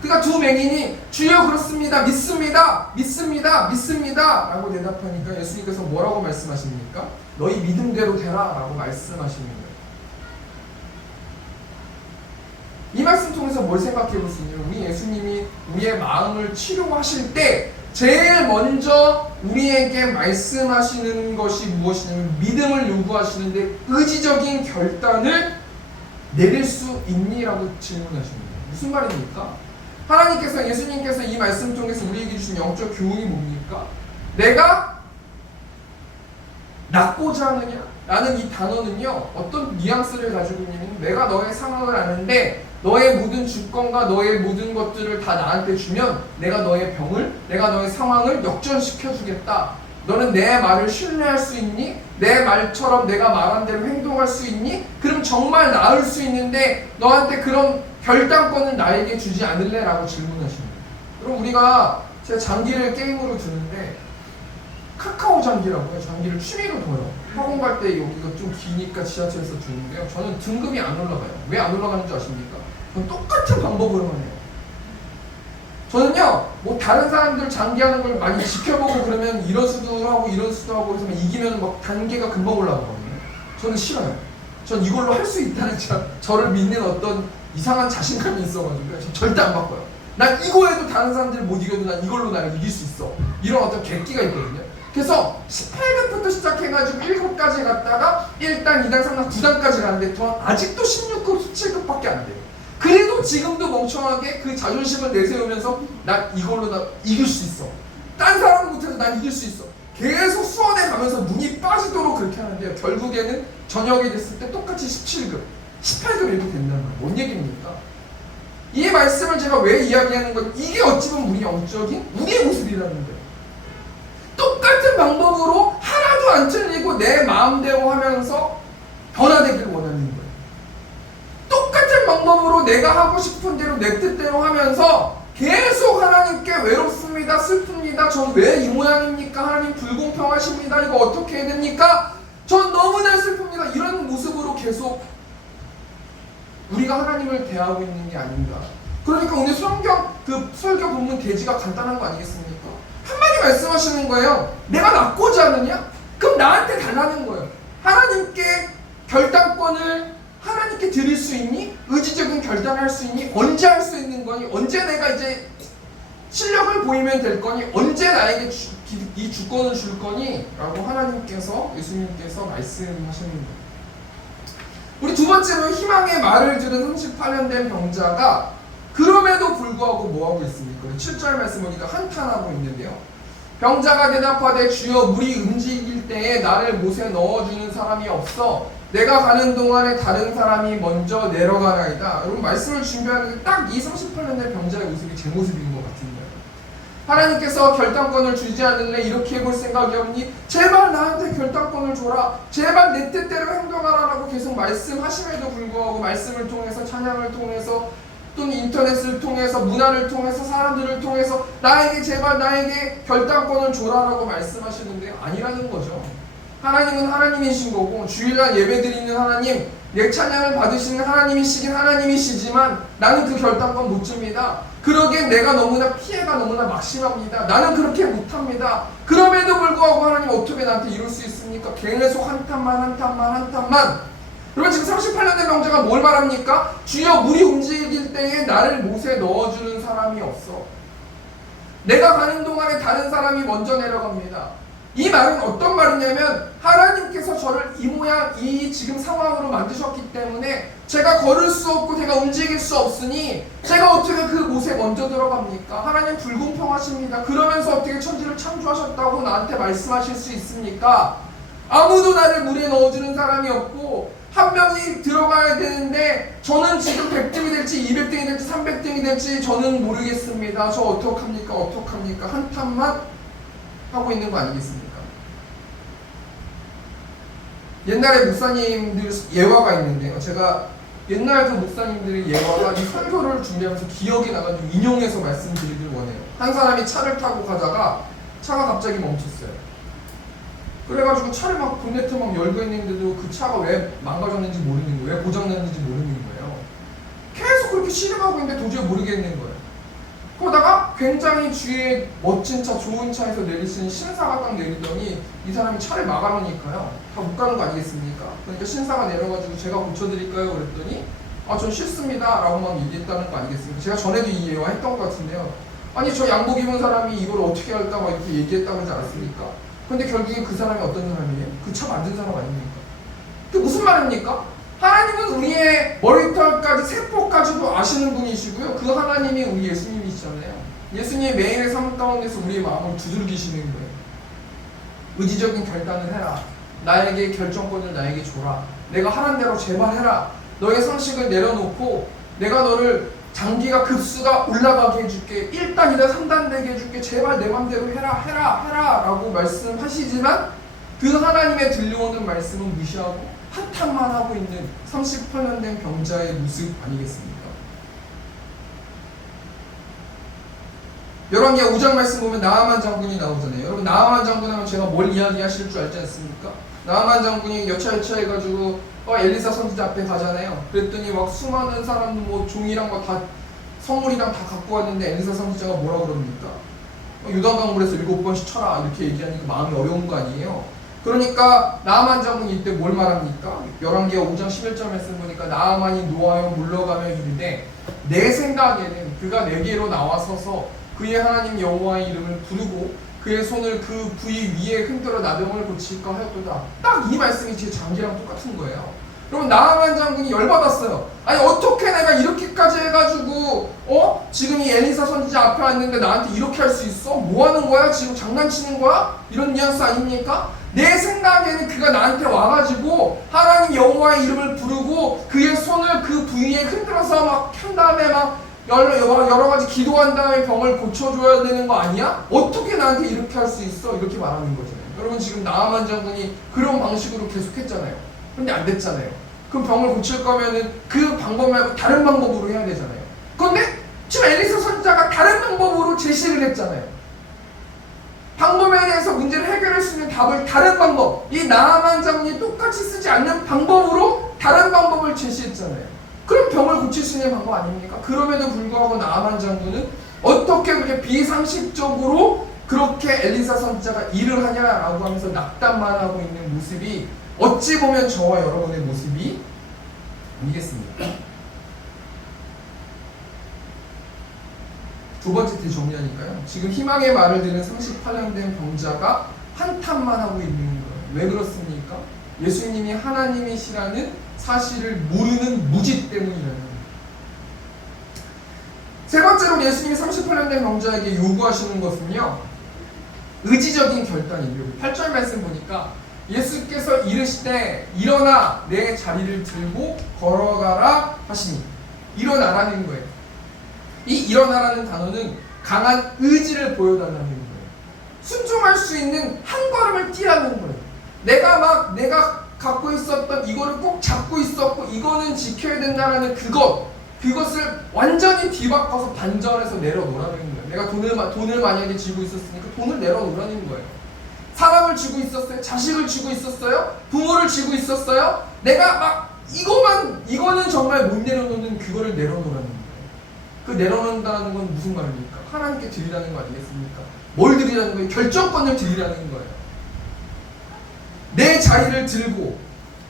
그러니까 두 맹인이 주여 그렇습니다, 믿습니다, 믿습니다, 믿습니다 라고 대답하니까 예수님께서 뭐라고 말씀하십니까? 너희 믿음대로 되라 라고 말씀하시는 거예요. 이 말씀 통해서 뭘 생각해 볼 수 있냐면 우리 예수님이 우리의 마음을 치료하실 때 제일 먼저 우리에게 말씀하시는 것이 무엇이냐면 믿음을 요구하시는데 의지적인 결단을 내릴 수 있니? 라고 질문하시는 거예요. 무슨 말입니까? 하나님께서 예수님께서 이 말씀 통해서 우리에게 주신 영적 교훈이 뭡니까? 내가 낳고자 하느냐? 라는 이 단어는요, 어떤 뉘앙스를 가지고 있냐면, 내가 너의 상황을 아는데 너의 모든 주권과 너의 모든 것들을 다 나한테 주면 내가 너의 병을, 내가 너의 상황을 역전시켜 주겠다. 너는 내 말을 신뢰할 수 있니? 내 말처럼 내가 말한 대로 행동할 수 있니? 그럼 정말 나을 수 있는데 너한테 그런 결단권을 나에게 주지 않을래? 라고 질문하시는 거예요. 그럼 우리가 제가 장기를 게임으로 두는데 카카오 장기라고 해요. 장기를 취미로 둬요. 학원 갈 때 여기가 좀 기니까 지하철에서 두는데요. 저는 등급이 안 올라가요. 왜 안 올라가는 줄 아십니까? 저는 똑같은 방법으로만 해요. 저는요, 뭐 다른 사람들 장기하는 걸 많이 지켜보고 그러면 이런 수도 하고 이런 수도 하고 해서 이기면 막 단계가 금방 올라가거든요. 저는 싫어요. 전 이걸로 할 수 있다는 저를 믿는 어떤 이상한 자신감이 있어가지고요. 전 절대 안 바꿔요. 난 이거 해도 다른 사람들 못 이겨도 난 이걸로 나를 이길 수 있어. 이런 어떤 객기가 있거든요. 그래서 18급부터 시작해가지고 1급까지 갔다가 1단, 2단, 3단, 9단까지 가는데 저는 아직도 16급, 17급밖에 안 돼요. 그래도 지금도 멍청하게 그 자존심을 내세우면서 난 이걸로 나 이길 수 있어. 딴 사람 못해도 난 이길 수 있어. 계속 수원에 가면서 눈이 빠지도록 그렇게 하는데요. 결국에는 저녁에 됐을 때 똑같이 17급, 18급 이렇게 된다는 거예요. 뭔 얘기입니까? 이 말씀을 제가 왜 이야기하는 건 이게 어찌 보면 우리 영적인 우리의 모습이라는 거예요. 똑같은 방법으로 하나도 안 틀리고 내 마음대로 하면서 변화되기를 원하는 거예요. 똑같은 방법으로 내가 하고 싶은 대로 내 뜻대로 하면서 계속 하나님께 외롭습니다, 슬픕니다, 전 왜 이 모양입니까? 하나님 불공평하십니다, 이거 어떻게 해야 됩니까? 전 너무나 슬픕니다. 이런 모습으로 계속 우리가 하나님을 대하고 있는 게 아닌가. 그러니까 오늘 성경 그 설교 본문 대지가 간단한 거 아니겠습니까? 한마디 말씀하시는 거예요. 내가 낳고자 하느냐? 그럼 나한테 달라는 거예요. 하나님께 결단권을 하나님께 드릴 수 있니? 의지적인 결단을 할 수 있니? 언제 할 수 있는 거니? 언제 내가 이제 실력을 보이면 될 거니? 언제 나에게 이 주권을 줄 거니? 라고 하나님께서, 예수님께서 말씀하시는 거예요. 우리 두 번째로 희망의 말을 들은 38년 된 병자가 그럼에도 불구하고 뭐하고 있습니까? 7절 말씀 보니까 한탄하고 있는데요. 병자가 대답하되 주여 물이 움직일 때에 나를 못에 넣어주는 사람이 없어 내가 가는 동안에 다른 사람이 먼저 내려가나이다. 여러분 말씀을 준비하는 딱 이 38년 된 병자의 모습이 제 모습인 것 같은 거예요. 하나님께서 결단권을 주지 않을래? 이렇게 해볼 생각이 없니? 제발 나한테 결단권을 줘라. 제발 내 뜻대로 행동하라라고 계속 말씀하심에도 불구하고 말씀을 통해서 찬양을 통해서 또는 인터넷을 통해서 문화를 통해서 사람들을 통해서 나에게 제발 나에게 결단권을 줘라라고 말씀하시는데 아니라는 거죠. 하나님은 하나님이신 거고 주일날 예배드리는 하나님, 내 찬양을 받으시는 하나님이시긴 하나님이시지만 나는 그 결단권 못 줍니다. 그러기엔 내가 너무나 피해가 너무나 막심합니다. 나는 그렇게 못합니다. 그럼에도 불구하고 하나님 어떻게 나한테 이룰 수 있습니까? 계속 한탄만 여러분 지금 38년 된 병자가 뭘 말합니까? 주여 물이 움직일 때에 나를 못에 넣어주는 사람이 없어. 내가 가는 동안에 다른 사람이 먼저 내려갑니다. 이 말은 어떤 말이냐면 하나님께서 저를 이 모양 이 지금 상황으로 만드셨기 때문에 제가 걸을 수 없고 제가 움직일 수 없으니 제가 어떻게 그 못에 먼저 들어갑니까? 하나님 불공평하십니다. 그러면서 어떻게 천지를 창조하셨다고 나한테 말씀하실 수 있습니까? 아무도 나를 물에 넣어주는 사람이 없고 한 명이 들어가야 되는데 저는 지금 100등이 될지 200등이 될지 300등이 될지 저는 모르겠습니다. 저 어떡합니까? 한탄만 하고 있는 거 아니겠습니까? 옛날에 목사님들 예화가 있는데요. 제가 옛날 그 목사님들의 예화가 이 설교를 준비하면서 기억이 나가지고 인용해서 말씀드리길 원해요. 한 사람이 차를 타고 가다가 차가 갑자기 멈췄어요. 그래가지고 차를 막 본네트 막 열고 있는데도 그 차가 왜 망가졌는지 모르는 거예요. 왜 고장났는지 모르는 거예요. 계속 그렇게 씨름하고 있는데 도저히 모르겠는 거예요. 그러다가 굉장히 주위에 멋진 차, 좋은 차에서 내리시는 신사가 딱 내리더니 이 사람이 차를 막아놓으니까요. 다 못 가는 거 아니겠습니까? 그러니까 신사가 내려가지고 제가 고쳐드릴까요? 그랬더니 전 싫습니다 라고 막 얘기했다는 거 아니겠습니까? 제가 전에도 이 예화 했던 것 같은데요. 아니 저 양복 입은 사람이 이걸 어떻게 할까 막 이렇게 얘기했다고 하지 않았습니까? 근데 결국에 그 사람이 어떤 사람이에요? 그 차 만든 사람 아닙니까? 그게 무슨 말입니까? 하나님은 우리의 머리털까지 세포까지도 아시는 분이시고요. 그 하나님이 우리 예수님이시잖아요. 예수님의 매일의 삶 가운데서 우리의 마음을 두들기시는 거예요. 의지적인 결단을 해라. 나에게 결정권을 나에게 줘라. 내가 하란 대로 제발 해라. 너의 상식을 내려놓고 내가 너를 장기가 급수가 올라가게 해줄게. 1단, 2단, 3단 되게 해줄게. 제발 내 맘대로 해라 라고 말씀하시지만 그 하나님의 들려오는 말씀은 무시하고 한탄만 하고 있는 38년 된 병자의 모습 아니겠습니까? 열왕기하 5장 말씀 보면 나아만 장군이 나오잖아요. 여러분 나아만 장군 하면 제가 뭘 이야기하실 줄 알지 않습니까? 나아만 장군이 여차 해가지고 엘리사 선지자 앞에 가잖아요. 그랬더니 막 수많은 사람 뭐 종이랑 막 다 선물이랑 다 갖고 왔는데 엘리사 선지자가 뭐라 그럽니까? 요단강물에서 7번씩 쳐라 이렇게 얘기하니까 마음이 어려운 거 아니에요? 그러니까 나아만 장군이 이때 뭘 말합니까? 열왕기하 5장 11절 말씀 보니까 나아만이 노하여 물러가며 이르되 내 생각에는 그가 내게로 나와서서 그의 하나님 여호와의 이름을 부르고 그의 손을 그 부위 위에 흔들어 나병을 고칠까 하였도다. 딱 이 말씀이 제 장기랑 똑같은 거예요. 그러면 나아만 장군이 열받았어요. 아니 어떻게 내가 이렇게까지 해가지고 지금 이 엘리사 선지자 앞에 왔는데 나한테 이렇게 할 수 있어? 뭐 하는 거야? 지금 장난치는 거야? 이런 뉘앙스 아닙니까? 내 생각에는 그가 나한테 와가지고 하나님 여호와의 이름을 부르고 그의 손을 그 부위에 흔들어서 막 한 다음에 막 여러 가지 기도한 다음에 병을 고쳐줘야 되는 거 아니야? 어떻게 나한테 이렇게 할 수 있어? 이렇게 말하는 거잖아요. 여러분 지금 나아만 장군이 그런 방식으로 계속했잖아요. 근데 안 됐잖아요. 그럼 병을 고칠 거면은 그 방법 말고 다른 방법으로 해야 되잖아요. 그런데 지금 엘리사 선지자가 다른 방법으로 제시를 했잖아요. 방법에 대해서 문제를 해결할 수 있는 답을 다른 방법, 이 나아만 장군이 똑같이 쓰지 않는 방법으로 다른 방법을 제시했잖아요. 그럼 병을 고칠 수 있는 방법 아닙니까? 그럼에도 불구하고 나아만 장군은 어떻게 그렇게 비상식적으로 그렇게 엘리사 선지자가 일을 하냐라고 하면서 낙담만 하고 있는 모습이 어찌 보면 저와 여러분의 모습이 아니겠습니까? 두 번째 때 정리하니까요. 지금 희망의 말을 들은 38년 된 병자가 한탄만 하고 있는 거예요. 왜 그렇습니까? 예수님이 하나님이시라는 사실을 모르는 무지 때문이라는 거예요. 세 번째로 예수님이 38년 된 병자에게 요구하시는 것은요, 의지적인 결단이에요. 8절 말씀 보니까 예수께서 이르시되 일어나 내 자리를 들고 걸어가라 하시니, 일어나라는 거예요. 이 일어나라는 단어는 강한 의지를 보여달라는 거예요. 순종할 수 있는 한 걸음을 뛰라는 거예요. 내가 갖고 있었던 이거를 꼭 잡고 있었고 이거는 지켜야 된다라는 그것을 완전히 뒤바꿔서 반전해서 내려놓으라는 거예요. 내가 돈을 만약에 쥐고 있었으니까 돈을 내려놓으라는 거예요. 사람을 쥐고 있었어요? 자식을 쥐고 있었어요? 부모를 쥐고 있었어요? 내가 막 이거는 정말 못 내려놓는 그거를 내려놓으라는 거예요. 그 내려놓는다는 건 무슨 말입니까? 하나님께 드리라는 거 아니겠습니까? 뭘 드리라는 거예요? 결정권을 드리라는 거예요. 내 자리를 들고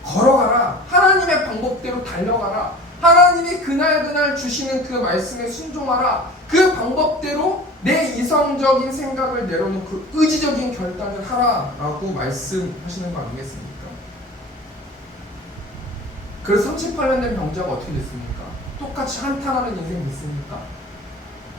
걸어가라. 하나님의 방법대로 달려가라. 하나님이 그날 주시는 그 말씀에 순종하라. 그 방법대로 내 이성적인 생각을 내려놓고 의지적인 결단을 하라라고 말씀하시는 거 아니겠습니까? 그래서 38년 된 병자가 어떻게 됐습니까? 똑같이 한탄하는 인생 됐습니까?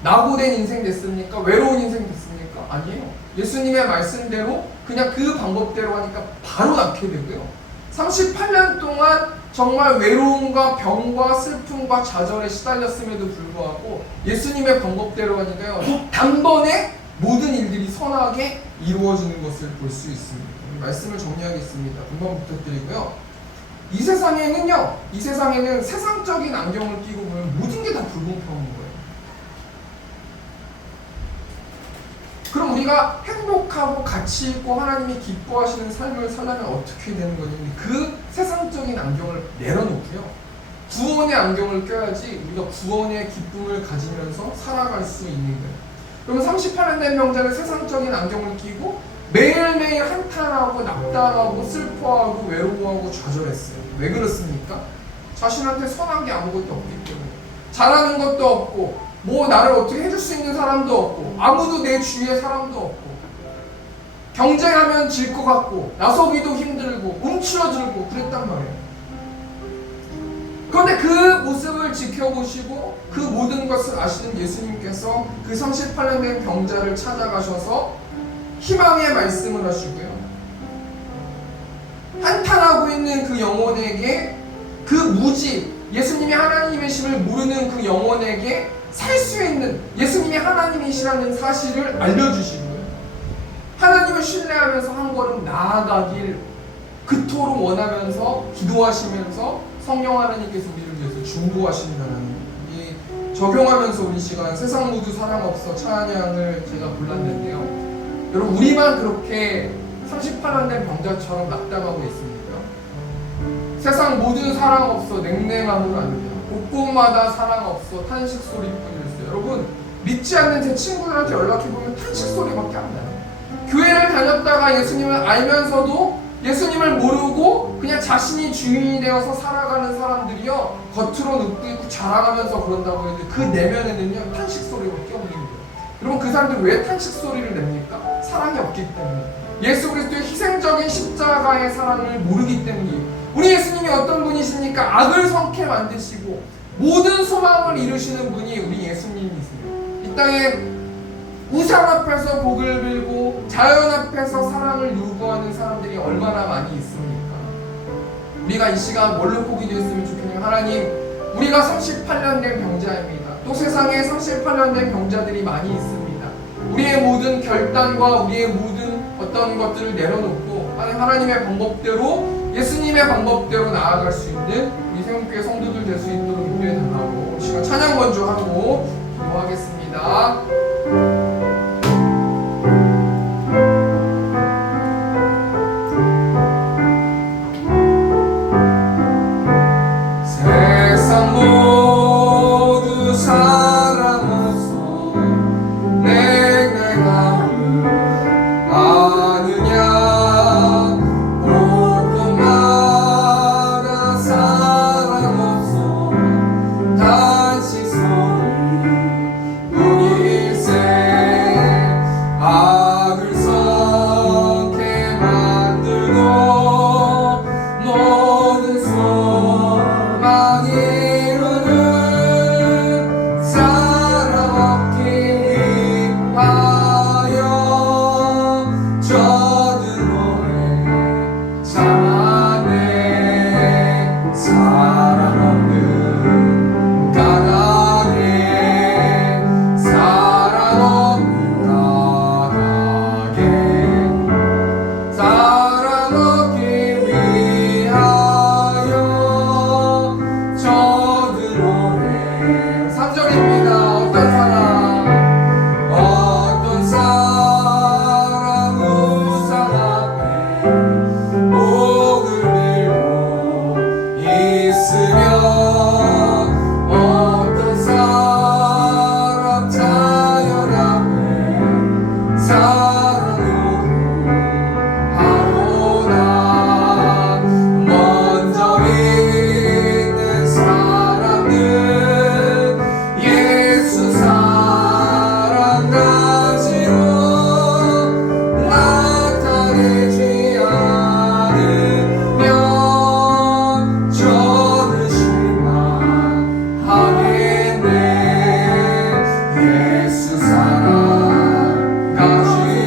낙오된 인생 됐습니까? 외로운 인생 됐습니까? 아니에요. 예수님의 말씀대로 그냥 그 방법대로 하니까 바로 낫게 되고요. 38년 동안 정말 외로움과 병과 슬픔과 좌절에 시달렸음에도 불구하고 예수님의 방법대로 하니까요, 단번에 모든 일들이 선하게 이루어지는 것을 볼 수 있습니다. 말씀을 정리하겠습니다. 금방 부탁드리고요. 이 세상에는 세상적인 안경을 끼고 보면 모든 게 다 불공평한 거예요. 그럼 우리가 행복하고 가치 있고 하나님이 기뻐하시는 삶을 살려면 어떻게 되는 거냐면 그 세상적인 안경을 내려놓고요, 구원의 안경을 껴야지 우리가 구원의 기쁨을 가지면서 살아갈 수 있는 거예요. 그러면 38년 된 병자는 세상적인 안경을 끼고 매일매일 한탄하고 낙담하고 슬퍼하고 외로워하고 좌절했어요. 왜 그렇습니까? 자신한테 선한 게 아무것도 없기 때문에. 잘하는 것도 없고 뭐 나를 어떻게 해줄 수 있는 사람도 없고 아무도 내 주위에 사람도 없고 경쟁하면 질 것 같고 나서기도 힘들고 움츠러들고 그랬단 말이에요. 그런데 그 모습을 지켜보시고 그 모든 것을 아시는 예수님께서 그 38년 된 병자를 찾아가셔서 희망의 말씀을 하시고요, 한탄하고 있는 그 영혼에게, 그 무지, 예수님이 하나님이심을 모르는 그 영혼에게 살 수 있는, 예수님이 하나님이시라는 사실을 알려주신 거예요. 하나님을 신뢰하면서 한 걸음 나아가길 그토록 원하면서 기도하시면서 성령 하나님께서 우리를 위해서 중보하신다는 이 적용하면서 우리 시간 세상 모두 사랑 없어 찬양을 제가 골랐는데요. 여러분, 우리만 그렇게 38년 된 병자처럼 낙담하고 있습니까? 세상 모든 사랑 없어 냉랭함으로 아닙니다. 곳곳마다 사랑 없어 탄식 소리뿐이었어요. 여러분, 믿지 않는 제 친구들한테 연락해보면 탄식 소리밖에 안 나요. 교회를 다녔다가 예수님을 알면서도 예수님을 모르고 그냥 자신이 주인이 되어서 살아가는 사람들이요, 겉으로는 웃고 있고 자랑하면서 그런다고 해도 그 내면에는요 탄식 소리밖에 없는 거예요. 여러분, 그 사람들 왜 탄식 소리를 냅니까? 사랑이 없기 때문에, 예수 그리스도의 희생적인 십자가의 사랑을 모르기 때문이에요. 우리 예수님이 어떤 분이십니까? 악을 성케 만드시고 모든 소망을 이루시는 분이 우리 예수님이세요. 이 땅에 우상 앞에서 복을 빌고 자연 앞에서 사랑을 요구하는 사람들이 얼마나 많이 있습니까? 우리가 이 시간 뭘로 포기 되었으면 좋겠냐면, 하나님, 우리가 38년 된 병자입니다. 또 세상에 38년 된 병자들이 많이 있습니다. 우리의 모든 결단과 우리의 모든 어떤 것들을 내려놓고 하나님의 방법대로, 예수님의 방법대로 나아갈 수 있는 우리 세운교회 성도들 될 수 있도록 인도해 달라고 시간 찬양 먼저 하고 기도하겠습니다. 세상 모두 사랑 없어 냉랭함을 아느냐. 곳곳마다 사랑 없어 탄식 소리뿐일세. 악을 썩게 만들고 모든 소망 이루는 사랑 얻기 위하여 저들 노래 참아내. 사랑 없는 가난에 사랑 없는 가난에 사랑 얻기 위하여 저들 노래. 3절입니다. 어떤 사람 우상 앞에 복을 빌고 있으며, 어떤 사람 자연 앞에 사랑 요구하오나. 먼저 있는 사람들 예수 사랑 가지고 나타내지 않으면 저는 실망하겠네. 예수 사랑 가지고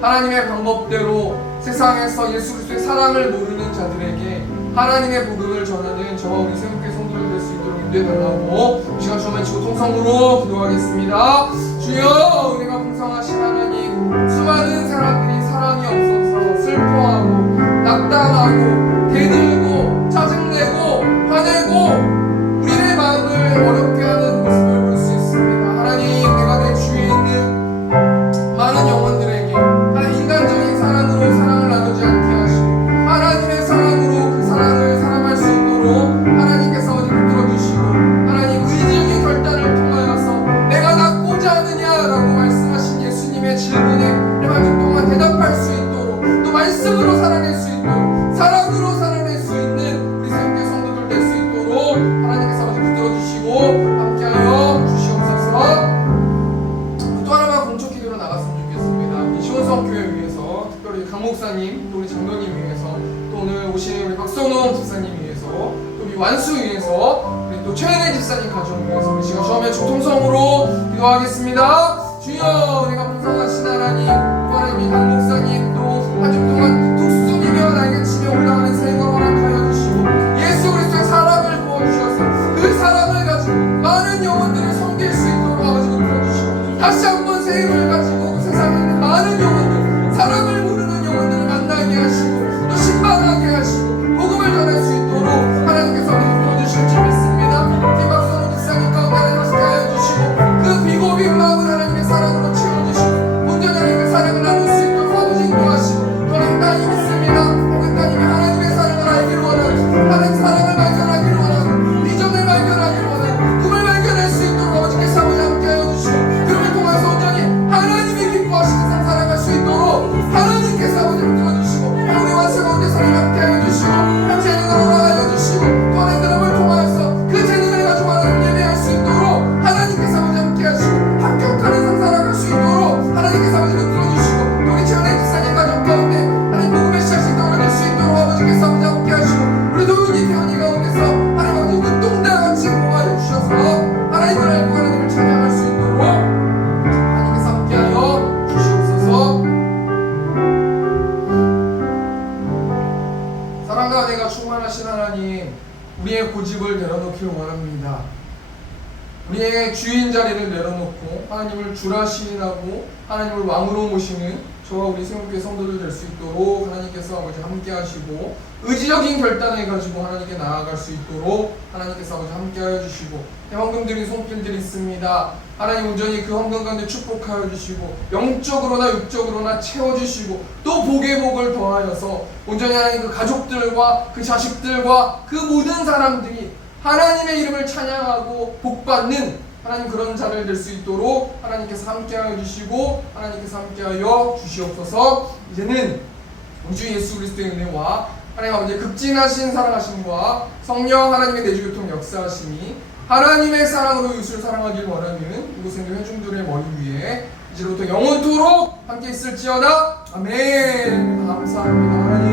하나님의 방법대로 세상에서 예수 그리스도의 사랑을 모르는 자들에게 하나님의 복음을 전하는 저와 우리 새롭게 성도를 될 수 있도록 인도해 달라고 이 시간 주님의 지고 통성으로 기도하겠습니다. 주여, 은혜가 풍성하신 하나님, 수많은 사람들이 사랑이 없어서 슬퍼하고 낙담하고 대들고 짜증내고 화내고 우리의 마음을 어렵게 하는 모습을 볼 수 있습니다. 하나님, 내가 내 주위에 있는 많은 영혼들에게 하나님 인간적인 사랑으로 사랑을 나누지 않게 하시고 하나님의 사랑으로 그 사랑을 사랑할 수 있도록 하나님께서 붙들어 주시고 하나님 의지적인 결단을 통하여서 내가 낫고자 하느냐라고 말씀하신 예수님의 질문에 한 주 동안 대답할 수 있도록 또 말씀으로 살아낼 수 있도록 사랑으로 살아낼 수 있는 우리 새롭게 성도들 될 수 있도록 하나님께서 붙들어 주시고 함께하여 주시옵소서. 또 하나만 공적 기도로 나갔으면 좋겠습니다. 우리 시원성교회 위해서 특별히 강 목사님 또 우리 장로님 위해서 또 오늘 오신 우리 박선홍 집사님 위해서 또 우리 완수 위해서 우리 또 최은혜 집사님 가정 위해서 우리 시간 처음에 주통성으로 기도하겠습니다. 주여, 우리가 풍성하신 하나님, 또 하나님 강 목사님 또 한 주 동안 독수리며 나에게 치며 올라가는 생을 허락하여 주시고 예수 그리스도의 사랑을 부어주셔서 그 사랑을 가지고 많은 영혼들을 섬길 수 있도록 아버지 붙들어주시고 다시 한번 새 힘을 가지고 세상에 있는 많은 영혼들, 사랑을 모르는 영혼들을 만나게 하시고 또 신방하게 하시고 복음을 전할 수 있도록 하나님께서 붙들어주실 줄 믿습니다. 김박선우 집사님 가운데 함께 하여 주시고 그 비고빈 마음을 하나님의 사랑으로 채워주시고 온전히 하나님의 사랑을 나눌 수 있도록 아버지 인도하시고 또 하나님 따님 있습니다. 혹은 따님이 하나님의 사랑을 알기를 원하고 하나님 사랑을 발견하기를 원하고 비전을 발견하기를 원하고 꿈을 발견할 수 있도록 아버지께서 아버지 함께 하여 주시고 그를 통해서 온전히 하나님이 기뻐하시는 삶 살아갈 수 있도록 하나님께서 아버지 붙들어주시고 우리 완수 가운데 사랑 함께 하여 주시고 재능을 허락하여 주시고 또 하나님 그럼을 통하여서 그 재능을 가지고 하나님 예배할 수 있도록 하나님께서 아버지 함께 하시고 합격하는 삶 살아갈 수 있도록 하나님께서 아버지 붙들어주시고 또 우리 최은혜 집사님 가족 가운데 하나님 복음의 씨앗이 떨어질 수 있도록 아버지께서 아버지 함께 하시고 우리 도윤이 태연이 가운데서 하나님 아버지 눈동자 같이 모아여 주셔서 하나님을 알고 하나님을 찬양할 수 있도록 하나님께서 함께하여 주시옵소서. 사랑과 은혜가 충만하신 하나님, 우리의 고집을 내려놓기를 원합니다. 우리의 주인 자리를 내려놓고 하나님을 주라시인하고 하나님을 왕으로 모시는 저와 우리 새롭게 성도들 될 수 있도록 하나님께서 아버지 함께 하시고 의지적인 결단을 가지고 하나님께 나아갈 수 있도록 하나님께서 아버지 함께 하여 주시고 헌금들이 손길들이 있습니다. 하나님 온전히 그 헌금 가운데 축복하여 주시고 영적으로나 육적으로나 채워주시고 또 복의 복을 더하여서 온전히 하나님 그 가족들과 그 자식들과 그 모든 사람들이 하나님의 이름을 찬양하고 복받는 하나님 그런 자를 될 수 있도록 하나님께서 함께하여 주시고 하나님께서 함께하여 주시옵소서. 이제는 우리 주 예수 그리스도의 은혜와 하나님 아버지의 극진하신 사랑하심과 성령 하나님의 내주교통 역사하심이 하나님의 사랑으로 이웃을 사랑하길 원하는 이곳에 있는 회중들의 머리 위에 이제부터 영원토록 함께 있을지어다. 아멘. 감사합니다. 하나님.